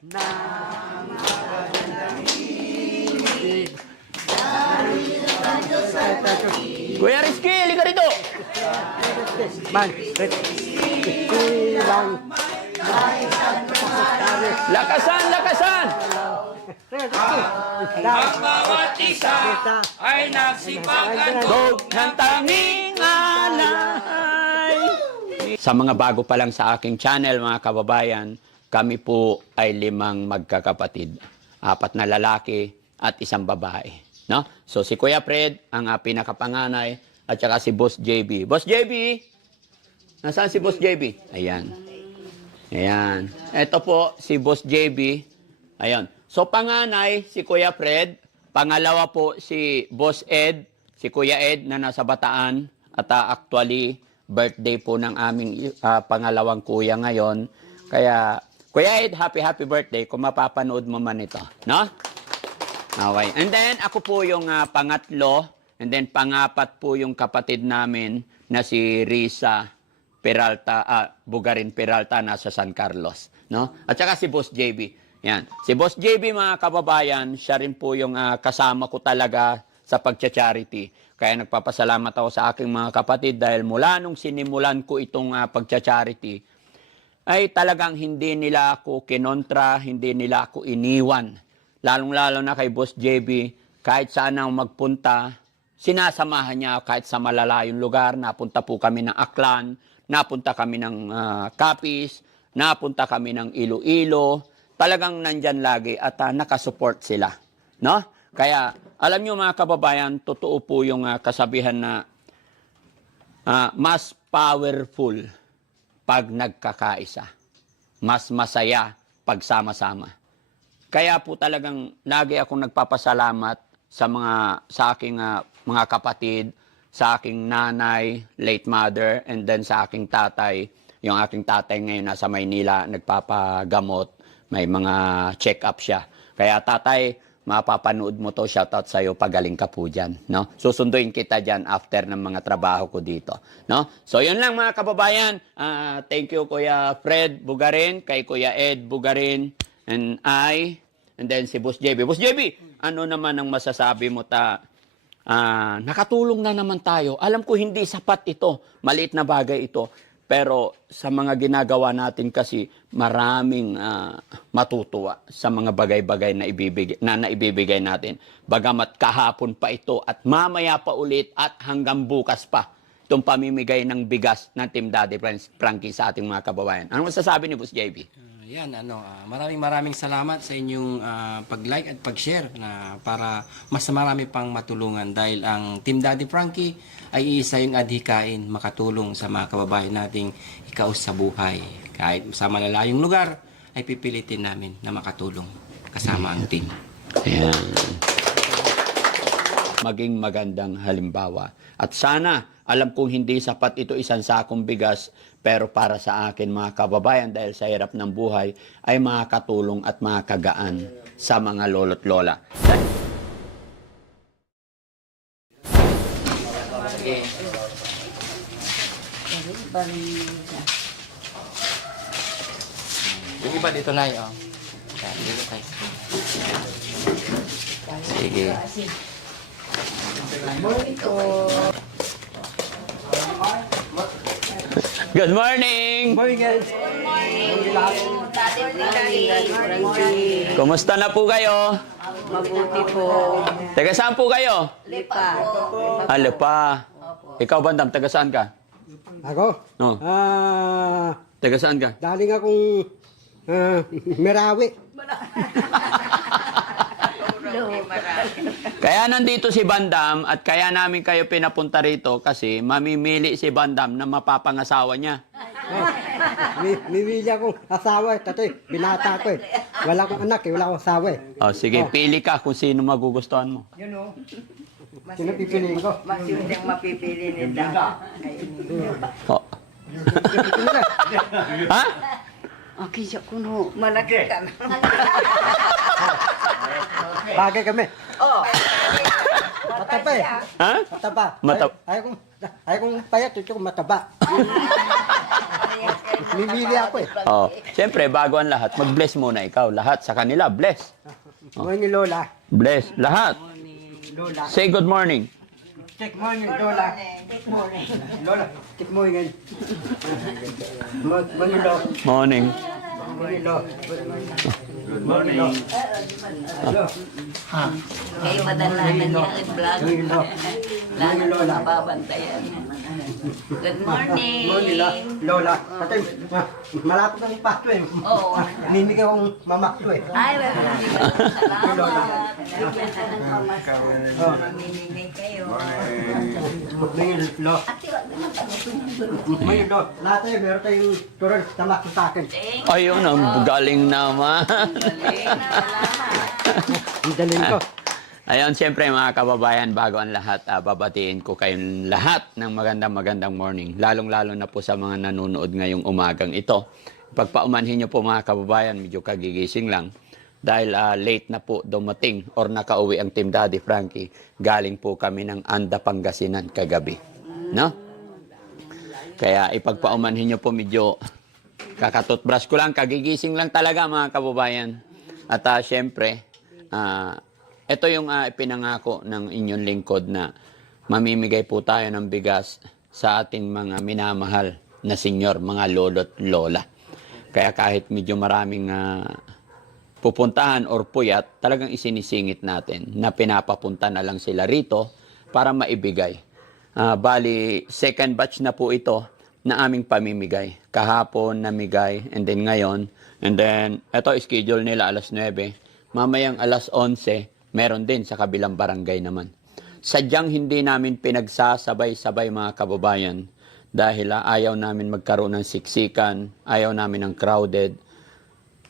na magandang ibig. Kuya Rizky, liga rito. Man, lang. Lakasan, lakasan. Ang bawat isa ay nagsipagan Dog ng tanging alay. Sa mga bago pa lang sa aking channel, mga kababayan, kami po ay 5 magkakapatid. 4 na lalaki at 1 babae. No? So si Kuya Fred, ang pinakapanganay, at saka si Boss JB. Boss JB! Nasaan si Boss JB? Ayan. Ayan. Ito po si Boss JB. Ayan. So panganay, si Kuya Fred. Pangalawa po si Boss Ed, si Kuya Ed na nasa Bataan. At actually, birthday po ng aming pangalawang kuya ngayon. Kaya, Kuya Ed, happy birthday kung mapapanood mo man ito. No? Okay. And then, ako po yung pangatlo. And then, pangapat po yung kapatid namin na si Risa Peralta, Bugarin Peralta, nasa San Carlos. No? At saka si Boss JB. Yan. Si Boss JB, mga kababayan, siya rin po yung kasama ko talaga sa pagcha-charity. Kaya nagpapasalamat ako sa aking mga kapatid dahil mula nung sinimulan ko itong pagcha-charity, ay talagang hindi nila ako kinontra, hindi nila ako iniwan. Lalong-lalo na kay Boss JB, kahit saan ako magpunta, sinasamahan niya kahit sa malalayong lugar. Napunta po kami ng Aklan, napunta kami ng Capiz, napunta kami ng Iloilo. Talagang nandyan lagi at nakasupport sila. No? Kaya, alam nyo mga kababayan, totoo po yung kasabihan na mas powerful pag nagkakaisa. Mas masaya pag sama-sama. Kaya po talagang lagi akong nagpapasalamat sa aking mga kapatid, sa aking nanay, late mother, and then sa aking tatay. Yung aking tatay ngayon nasa Maynila, nagpapagamot, may mga check-up siya. Kaya tatay, mapapanood mo to, shoutout sa'yo, pagaling ka po dyan. No? Susunduin kita dyan after ng mga trabaho ko dito. No? So yun lang mga kababayan. Thank you Kuya Fred Bugarin, kay Kuya Ed Bugarin, and then si Boss JB. Boss JB, ano naman ang masasabi mo nakatulong na naman tayo. Alam ko hindi sapat ito, maliit na bagay ito. Pero sa mga ginagawa natin kasi maraming matutuwa sa mga bagay-bagay na naibibigay natin. Bagamat kahapon pa ito at mamaya pa ulit at hanggang bukas pa itong pamimigay ng bigas ng Team Daddy Frankie sa ating mga kababayan. Ano masasabi ni Boss JB? Maraming salamat sa inyong pag-like at pag-share para mas marami pang matulungan dahil ang Team Daddy Frankie ay isa yung adhikain makatulong sa mga kababayan nating ikaus sa buhay. Kahit sa malalayong lugar ay pipilitin namin na makatulong kasama ang team. Ayan. Maging magandang halimbawa. At sana, alam kong hindi sapat ito isang sakong bigas, pero para sa akin mga kababayan dahil sa hirap ng buhay ay makakatulong at makakagaan sa mga lolo't lola. Sige. Yung iba dito na yun. Dito tayo. Sige. Good morning! Morning guys. Kumusta na po kayo? Mabuti po. Taga saan po kayo? Lipa. Lipa. Ikaw, Bandam, taga saan ka? Ako? No. Taga saan ka? Daling akong Merawi. Kaya nandito si Bandam at kaya namin kayo pinapunta rito kasi mamimili si Bandam na mapapangasawa niya. Mimili akong asawa eh. Tatoy, binata ko eh. Wala akong anak eh, wala akong asawa eh. O sige, pili ka kung sino magugustuhan mo. Sino pipiliin ko? Mas yun yung mapipili ni Dada. O. Ha? Okay, siya kuno. Malaki ka na. Bagay kami. Oh. Mataba eh. Ha? Mataba. Mataba. Ayaw kong payat, ito kong mataba. Mimili ako eh. Oh, siyempre, bago ang lahat, mag-bless muna ikaw. Lahat sa kanila, bless. Morning, Lola. Bless. Lahat. Lola. Say good morning. Good morning, Lola. Lola, good morning. Morning, Lola. Morning. Morning, Lola. Good morning. Kayo madalanan niya i-vlog. Lalo na nababantayan. Good morning. Morning, Lola. Kasi malapit ng pasto eh. Oo. Mimigay akong mamakto eh. Ay, maraming salamat. Bigyan ka ng pamasko. Mamimigay kayo. Morning, Lola. Morning, Lola. Lahat eh, meron tayong turon sa makto sa akin. Ayun, ang galing naman. Ang daling ko. Ayun, siyempre mga kababayan, bago ang lahat, babatiin ko kayong lahat ng magandang morning. Lalong-lalo na po sa mga nanonood ngayong umagang ito. Pagpaumanhin nyo po mga kababayan, medyo kagigising lang. Dahil late na po dumating or nakauwi ang Team Daddy Frankie. Galing po kami ng Anda, Pangasinan kagabi. No? Kaya ipagpaumanhin nyo po medyo kakatutbrush ko lang, kagigising lang talaga mga kababayan. At siyempre, ito yung ipinangako ng inyong lingkod na mamimigay po tayo ng bigas sa ating mga minamahal na senyor, mga lolo't lola. Kaya kahit medyo maraming pupuntahan or puyat, talagang isinisingit natin na pinapapunta na lang sila rito para maibigay. Bali, second batch na po ito na aming pamimigay. Kahapon namigay, and then ngayon, and then ito schedule nila alas 9. Mamayang alas 11, meron din sa kabilang barangay naman. Sadyang hindi namin pinagsasabay-sabay mga kababayan dahil ayaw namin magkaroon ng siksikan, ayaw namin ng crowded,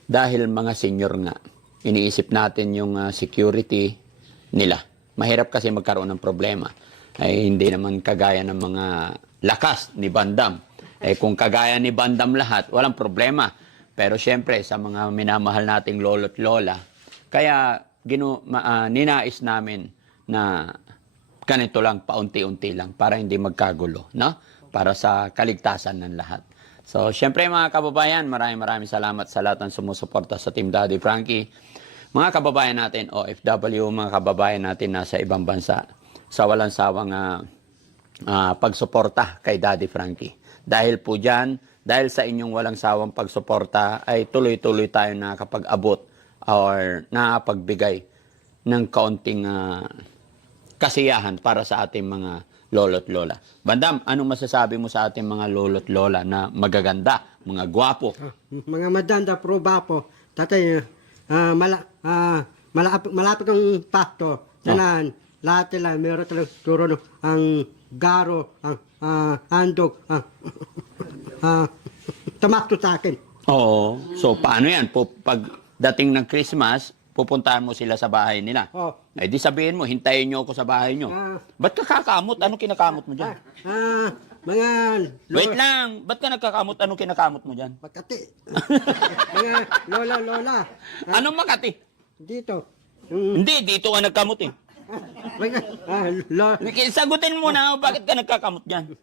dahil mga senior nga. Iniisip natin yung security nila. Mahirap kasi magkaroon ng problema. Ay hindi naman kagaya ng mga lakas ni Bandam. Kung kagaya ni Bandam lahat, walang problema. Pero syempre, sa mga minamahal nating lolo't lola, kaya ninais namin na ganito lang, paunti-unti lang, para hindi magkagulo, no? Para sa kaligtasan ng lahat. So, syempre mga kababayan, maraming salamat sa lahat ng sumusuporta sa Team Daddy Frankie. Mga kababayan natin, OFW, mga kababayan natin nasa ibang bansa, sa walang sawang pagsuporta kay Daddy Frankie. Dahil po dyan, dahil sa inyong walang sawang pagsuporta, ay tuloy-tuloy tayo nakakapag-abot or nakapagbigay ng kaunting kasiyahan para sa ating mga lolo't lola. Bandam, anong masasabi mo sa ating mga lolo't lola na magaganda, mga gwapo? Mga madanda, probapo, tatay, malapit ang pasto, tanan, lahat nila, meron talagang turon ang garo, ang andog, tamakto sa akin. Oo. So, paano yan? Pagdating ng Christmas, pupuntahan mo sila sa bahay nila. Oh. Eh, di sabihin mo, hintayin nyo ako sa bahay nyo. Ba't ka kakamot? Anong kinakamot mo dyan? Mga Wait lang! Ba't ka nagkakamot? Anong kinakamot mo dyan? Makati. Mga lola. Anong Makati? Dito. Hindi, dito ka nagkamot eh. Mga Sagutin mo na, bakit ka nagkakamot dyan?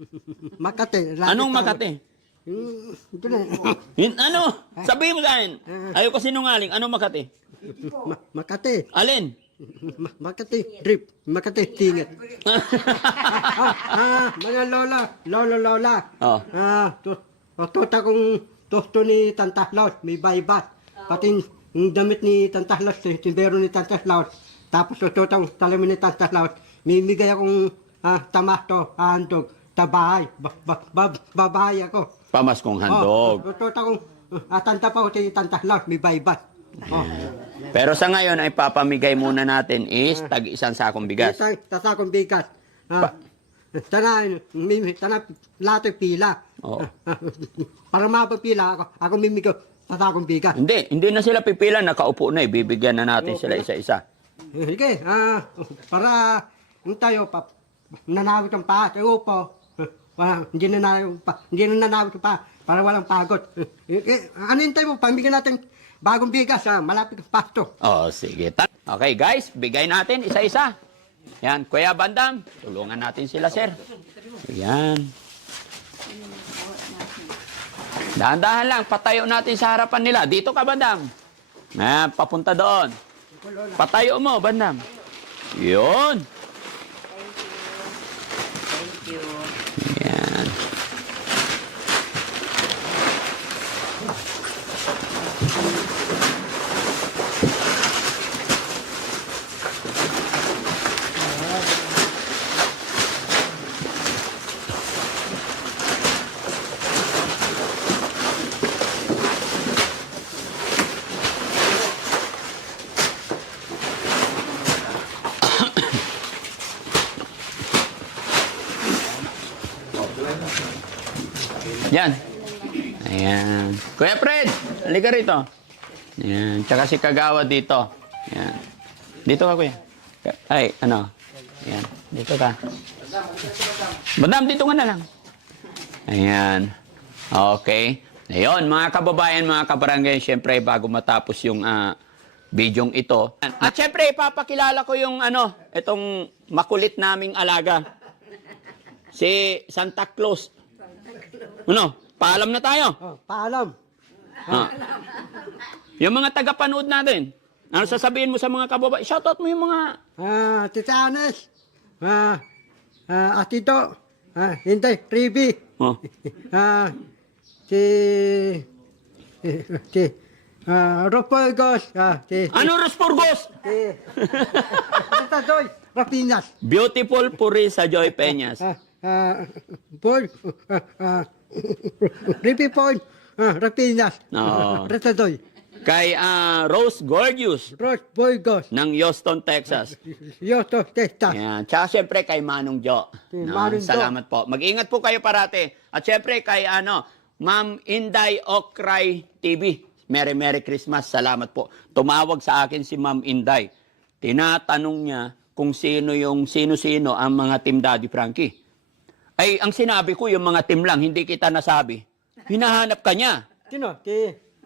Makati. Anong Makati? Ito na. Ano? Sabihin mo sa akin. Ayaw ko sinungaling. Anong Makati? Makati. Alin? Makati drip. Makati tingit. Mga lola. Oh. Tuta kong tosto ni Tantahlaw, may baybat. Pati yung damit ni Tantahlaw, timbero ni Tantahlaw. Tapos tutang talamin ni Tantahlaw, mimigay akong tamato, handog, tabahay, babahay ako. Pamaskong handog. Tuta kong tanta pa ko si Tantahlaw, may baybat. Pero sa ngayon ay papamigay muna natin is tag-isang sakong bigas. Tasakong bigas. Tana, lahat ay pila. Oo. Para mapapila ako mimigay tasakong bigas. Hindi na sila pipila, nakaupo na eh. Bibigyan na natin sila isa-isa. Sige, para yung tayo, nanawit ang pa, tayo po. Hindi na nanawit pa, para walang pagod. Anintay mo, pamigyan natin bagong bigas, malapit ang pasto. Oh, sige. Okay guys, bigay natin isa-isa. Yan, Kuya Bandam, tulungan natin sila, sir. Yan. Dahan-dahan lang, patayo natin sa harapan nila. Dito ka, Bandam. Papunta doon. Patayo mo, Bandam. Yun. Thank you. Yan. Yan. Ayan. Kuya Fred, halika rito. Ayan. Tsaka si Kagawa dito. Ayan. Dito ka, Kuya. Ay, ano? Ayan. Dito ka. Madam, dito ka na lang. Ayan. Okay. Ayun, mga kababayan, mga kabarangay, syempre, bago matapos yung bidyong ito. At syempre, ipapakilala ko yung itong makulit naming alaga. Si Santa Claus. Ano? Paalam na tayo. Oh, paalam. Ah. Yung mga tagapanood natin, ano sasabihin mo sa mga kababayan? Shoutout mo yung mga... Tita Anes. Atito. Hindi, Ribi. Oh. Si Ropolgos. Ano, Rospurgos? Tita Joy. Rapinas. Beautiful Purisa Joy Peñas. Paul. Ribi Paul. Rapinas. Oo. Tita Joy. Kay Rose Gorgeous Rose Polgos. ng Houston, Texas. Yoto Testa. Yan. Tsaka syempre kay Manong Jo. Si Manong Jo. Salamat po. Mag-ingat po kayo parati. At syempre kay Ma'am Inday Okray TV. Merry Christmas. Salamat po. Tumawag sa akin si Ma'am Inday. Tinatanong niya kung sino-sino ang mga Team Daddy Frankie. Ay, ang sinabi ko, yung mga team lang, hindi kita nasabi. Hinahanap ka niya. Sino?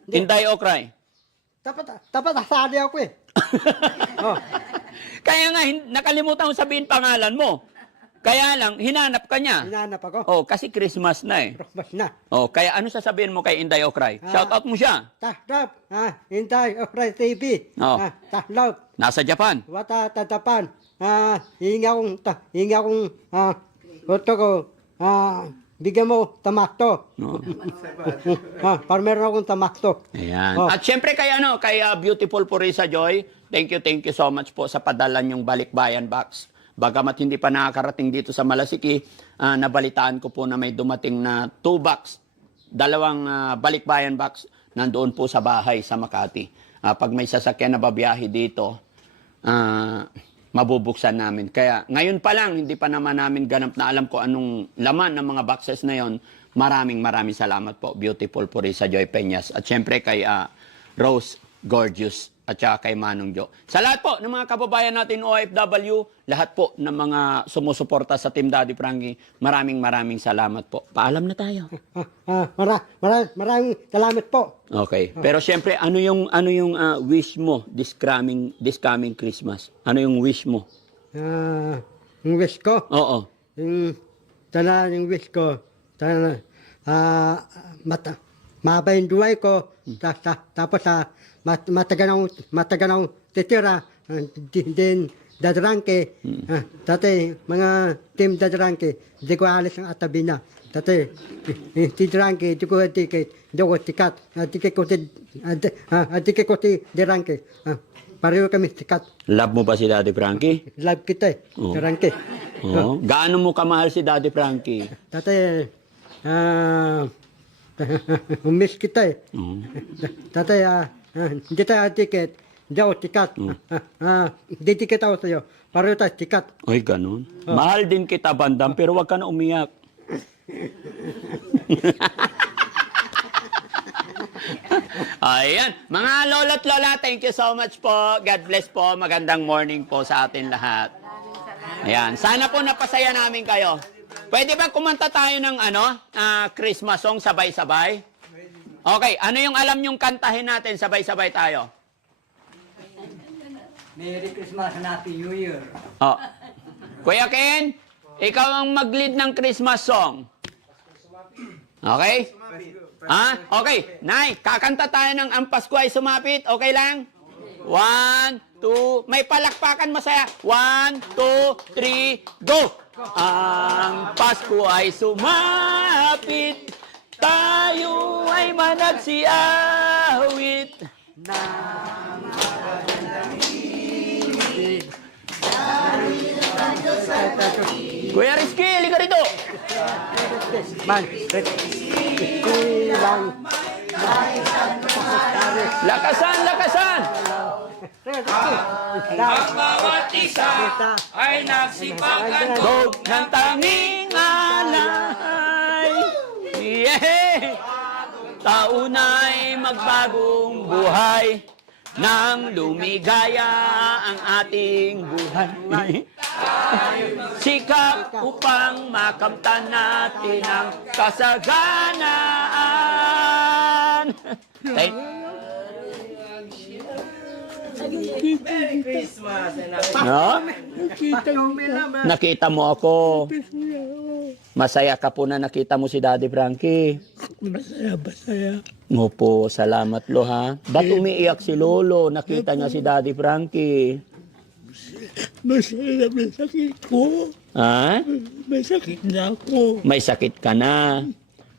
Inday Okray. Dapat nasali ako eh. Oh. Kaya nga, nakalimutan ko sabihin pangalan mo. Kaya lang, hinanap ka niya. Hinanap ako. Oh, kasi Christmas na eh. Robas na. Oh, kaya ano sasabihin mo kay Inday Okray? Shoutout mo siya. Tahrap. Hintay. Okray TV. Oh. Tahlop. Nasa Japan. Wata tatapan. Hinga kong oto ko. Bigyan mo tamakto. Oh. Para meron akong tamakto. Ayan. Oh. At syempre kay Beautiful Purisa Joy, thank you so much po sa padala niyong Balikbayan Box. Bagamat hindi pa nakakarating dito sa Malasiki, nabalitaan ko po na may dumating na 2 box, 2 Balikbayan Box nandoon po sa bahay sa Makati. Pag may sasakyan na babiyahe dito, mabubuksan namin. Kaya ngayon pa lang, hindi pa naman namin ganap na alam ko anong laman ng mga boxes na yon. Maraming salamat po. Beautiful Purisa Joy Peñas. At syempre kay Rose Gorgeous at saka kay Manong Jo. Sa lahat po ng mga kababayan natin OFW, lahat po ng mga sumusuporta sa Team Daddy Frankie, maraming salamat po. Paalam na tayo. Maraming salamat po. Okay. Pero syempre, ano yung wish mo this coming Christmas? Ano yung wish mo? Yung wish ko. Oo. Yung wish ko. Mahaba yung duway ko. Tapos matagal titira. Din dadarangke. Dati mga team dadarangke, hindi ko alis ang atabi na. Dati, tidarangke, hindi ko tiket, hindi ko tikat. Tiket ko tidarangke. Pareho kami tikat. Love mo ba si Daddy Frankie? Love kita eh, Oh. darangke. Oo. Gaano mo kamahal si Daddy Frankie? Dati, umiss kita eh. Oo. Dati, hindi tayo tiket, hindi ako tikat. Hindi tiket ako sa'yo. Pareho tayo tikat. Ay, ganun. Mahal din kita, Bandam, pero wag ka na umiyak. Ayan. Mga lolo't lola, thank you so much po. God bless po. Magandang morning po sa atin lahat. Ayan. Sana po napasaya namin kayo. Pwede ba kumanta tayo ng Christmas song sabay-sabay? Okay. Ano yung alam nyong kantahin natin sabay-sabay tayo? Merry Christmas and Happy New Year. Oh. Kuya Ken, ikaw ang mag-lead ng Christmas song. Okay? Ha? Okay. Nay, kakanta tayo ng Ang Pasko ay Sumapit. Okay lang? 1, 2, may palakpakan masaya. 1, 2, 3, go! Ang Pasko ay sumapit, tayo ay managsiawit. Kuya Rizky, halika rito. Man, lang. Lakasan, lakasan. Ang bawat isa ay nagsipagan Dog ng tanging alay. Yeah! Taunay magbagong buhay nang lumigaya ang ating buhay. Sikap upang makamtan natin ang kasaganaan. No? Nakita mo ako. Masaya ka po na nakita mo si Daddy Frankie. Masaya. Opo, salamat lo ha. Ba't umiiyak si Lolo? Nakita niya si Daddy Frankie. Masaya, may sakit ko. Ha? May sakit na ako. May sakit ka na.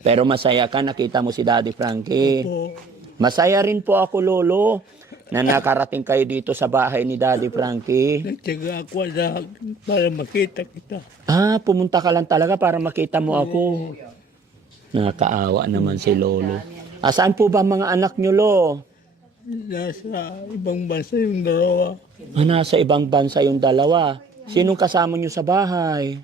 Pero masaya ka, nakita mo si Daddy Frankie. Po. Masaya rin po ako, Lolo, na nakarating kayo dito sa bahay ni Daddy Frankie. Nagtyaga ako na para makita kita. Ah, pumunta ka lang talaga para makita mo ako. Nakakaawa naman si Lolo. Asaan po ba mga anak niyo, Lo? Nasa ibang bansa yung dalawa. Ah, nasa ibang bansa yung dalawa. Sinong kasama niyo sa bahay?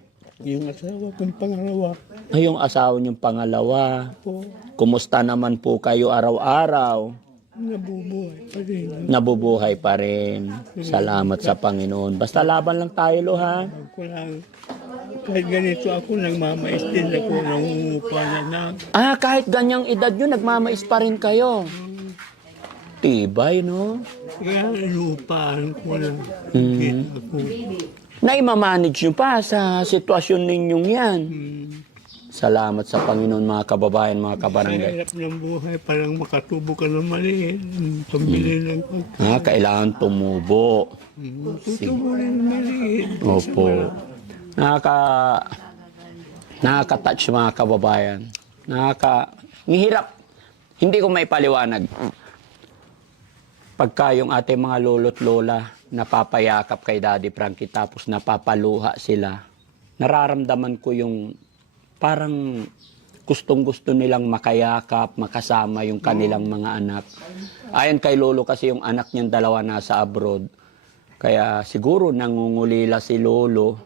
Yung asawa kong pangalawa. Ay, yung asawa niyong pangalawa. Po. Kumusta naman po kayo araw-araw? Nabubuhay pa rin. Nabubuhay pa rin. Salamat sa Panginoon. Basta laban lang tayo, Lo, ha? Ako lang. Kahit ganito ako, nagmamais din ako, nangungupa na. Ah, kahit ganyang edad nyo, nagmamais pa rin kayo. Tibay, no? Kaya lupaan ko na. Mm. Ako. Naimamanage nyo pa sa sitwasyon ninyong yan. Salamat sa Panginoon, mga kababayan, mga Sa kabarangay. hirap ng buhay, parang makatubo ka ng maliit. Pambili ng pagkain. Ah, kailangan tumubo. Tutubo rin ng maliit. Opo. Nakaka-touch, mga kababayan. Ngihirap. Hindi ko maipaliwanag. Pagka yung ating mga lolo't lola napapayakap kay Daddy Frankie tapos napapaluha sila, nararamdaman ko yung parang gustong-gusto nilang makayakap, makasama yung kanilang mga anak. Ayon kay Lolo kasi yung anak niyang dalawa nasa abroad. Kaya siguro nangungulila si Lolo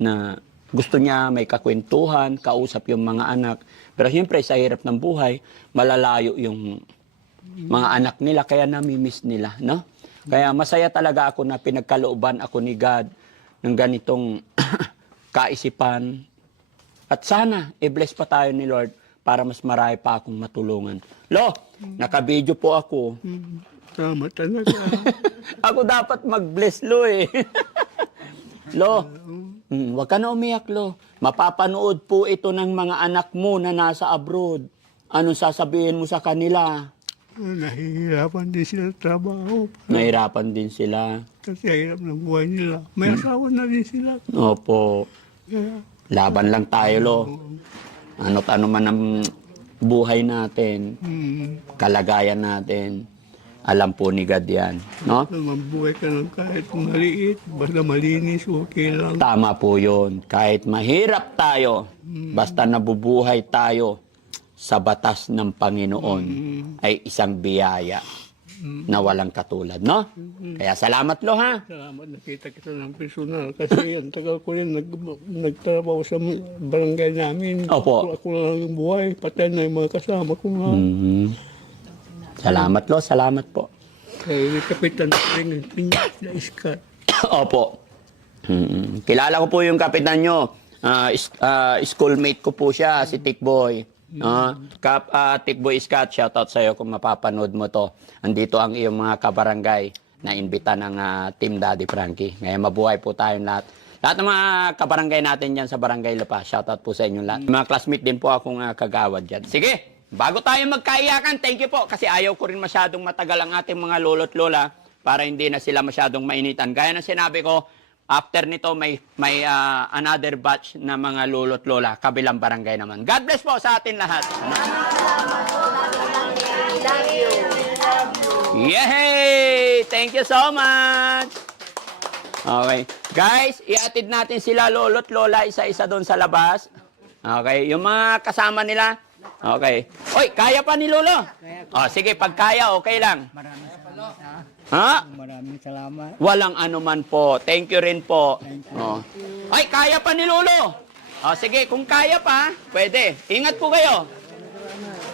na gusto niya may kakwentuhan, kausap yung mga anak. Pero siyempre sa hirap ng buhay, malalayo yung mga anak nila, kaya namimiss nila, no? Kaya masaya talaga ako na pinagkalooban ako ni God ng ganitong kaisipan. At sana, i-bless pa tayo ni Lord para mas marami pa akong matulungan. Lo, naka-video po ako. Tama talaga. Ako dapat mag-bless, Lo, eh. Lo, wag ka na umiyak, Lo. Mapapanood po ito ng mga anak mo na nasa abroad. Anong sasabihin mo sa kanila? Nahihirapan din sila sa trabaho. Nahirapan din sila. Kasi hirap ng buhay nila. May asawa na rin sila. Opo. Kaya, Laban lang tayo, Lo. Ano't ano man ang buhay natin, kalagayan natin, alam po ni God yan. No? naman buhay ka ng kahit maliit, basta malinis, okay lang. Tama po yun. Kahit mahirap tayo, basta nabubuhay tayo sa batas ng Panginoon, ay isang biyaya na walang katulad, no? Kaya salamat, Lo, ha? Salamat, nakita kita ng personal. Kasi ang tagal ko rin nagtrabaho sa barangay namin. Opo. Ako lang yung buhay, patay na yung mga kasama ko nga. Salamat, Lo. Salamat po. Kaya kapitan rin na iskat. Opo. Kilala ko po yung kapitan nyo. Schoolmate ko po siya, si Tikboy. Tikboy Scott, shoutout sa'yo kung mapapanood mo to. Andito ang iyong mga kabarangay na imbita ng Team Daddy Frankie. Ngayon mabuhay po tayong lahat. Lahat ng mga kabarangay natin dyan sa Barangay Lapa, shoutout po sa inyong lahat. Mga classmate din po akong kagawad dyan. Sige, bago tayo magkaiyakan, thank you po. Kasi ayaw ko rin masyadong matagal ang ating mga lolo't lola para hindi na sila masyadong mainitan. Gaya ng sinabi ko, after nito may another batch na mga lolo't lola, kabilang barangay naman. God bless po sa atin lahat. Yay! Thank you so much! Okay. Guys, iatid natin sila lolo't lola isa-isa doon sa labas. Okay. Yung mga kasama nila. Okay. Oy, kaya pa ni Lolo? Oh, sige, pag kaya, okay lang. Maraming salamat. Ha? Maraming salamat. Walang anuman po. Thank you rin po. Oh. Ay, kaya pa ni Lolo. Oh, sige, kung kaya pa, pwede. Ingat po kayo.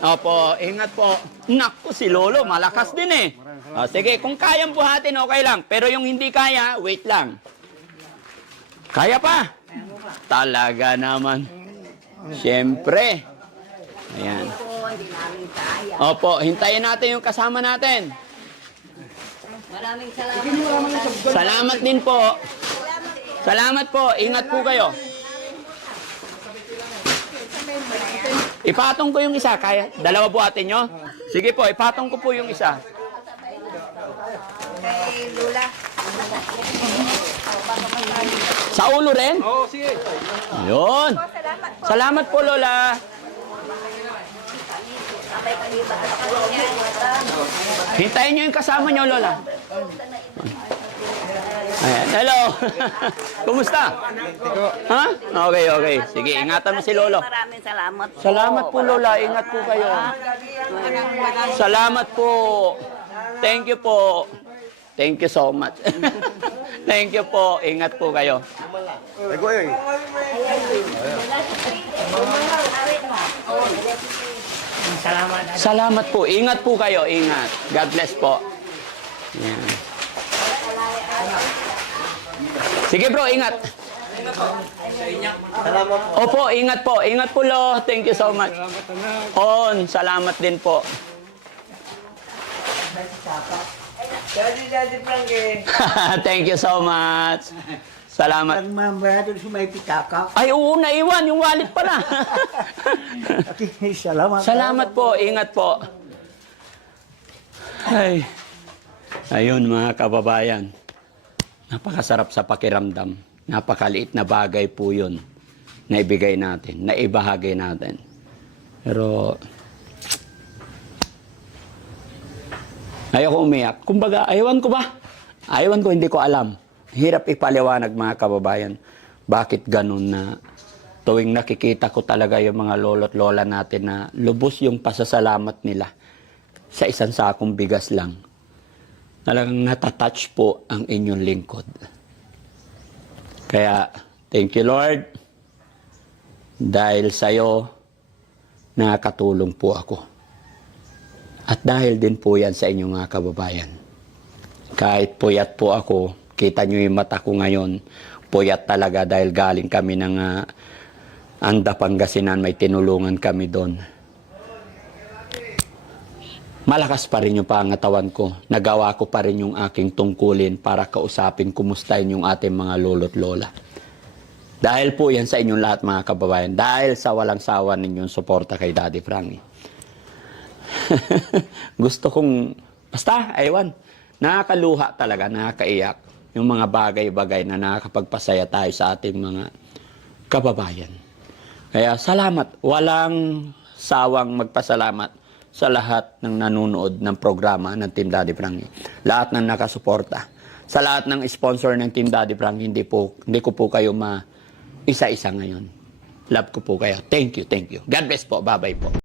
Opo, ingat po. Naku, si Lolo, malakas din eh. Oh, sige, kung kayang buhatin, okay lang. Pero yung hindi kaya, wait lang. Kaya pa? Talaga naman. Siyempre. Ayan. Hindi namin kaya. Opo, hintayin natin yung kasama natin. Maraming salamat. Salamat din po. Salamat po. Ingat po kayo. Ipatong ko yung isa. Kaya? Dalawa buhatin nyo? Sige po, ipatong ko po yung isa. Kay Lula. Sa ulo rin? Oo, sige. Ayun. Salamat po, Lola. Hintayin nyo yung kasama nyo, Lola. Ayan. Hello. Kumusta? Ha? Okay, okay. Sige, ingatan mo si Lolo. Maraming salamat. Salamat po, Lola. Ingat po kayo. Salamat po. Thank you po. Thank you so much. Thank you po. Ingat po kayo. Salamat po. Ingat po kayo. Ingat. God bless po. Yan. Sige bro, ingat. Opo, ingat po. Ingat po, Lo. Thank you so much. On, salamat din po. Daddy Frankie. Thank you so much. Salamat. Ang mamaya doon sa may pitaka. Ay, oo, naiwan. Yung wallet pala. Okay, salamat. Salamat po. Ingat po. Ay. Ayun, mga kababayan. Napakasarap sa pakiramdam. Napakaliit na bagay po yun na ibigay natin, na ibahagi natin. Pero, ayoko umiyak. Kumbaga, ayawan ko ba? Ayawan ko, hindi ko alam. Hirap ipaliwanag, mga kababayan. Bakit ganun na tuwing nakikita ko talaga yung mga lolo't lola natin na lubos yung pasasalamat nila sa isang sakong bigas lang. Talagang natatouch po ang inyong lingkod. Kaya, thank you Lord. Dahil sa'yo, nakakatulong po ako. At dahil din po yan sa inyong mga kababayan. Kahit puyat po ako, kita nyo yung mata ko ngayon, puyat talaga dahil galing kami ng Anda, Pangasinan, may tinulungan kami doon. Malakas pa rin yung pangatawan ko. Nagawa ko pa rin yung aking tungkulin para kausapin, kumustahin yung ating mga lolo't lola. Dahil po yan sa inyong lahat, mga kababayan. Dahil sa walang sawa ninyong suporta kay Daddy Frankie. Gusto kong, basta, aywan, nakakaluha talaga, nakakaiyak. Yung mga bagay-bagay na nakakapagpasaya tayo sa ating mga kababayan. Kaya salamat. Walang sawang magpasalamat sa lahat ng nanonood ng programa ng Team Daddy Frankie. Lahat ng nakasuporta. Sa lahat ng sponsor ng Team Daddy Frankie, hindi ko po kayo isa-isa ngayon. Love ko po kayo. Thank you, thank you. God bless po. Bye-bye po.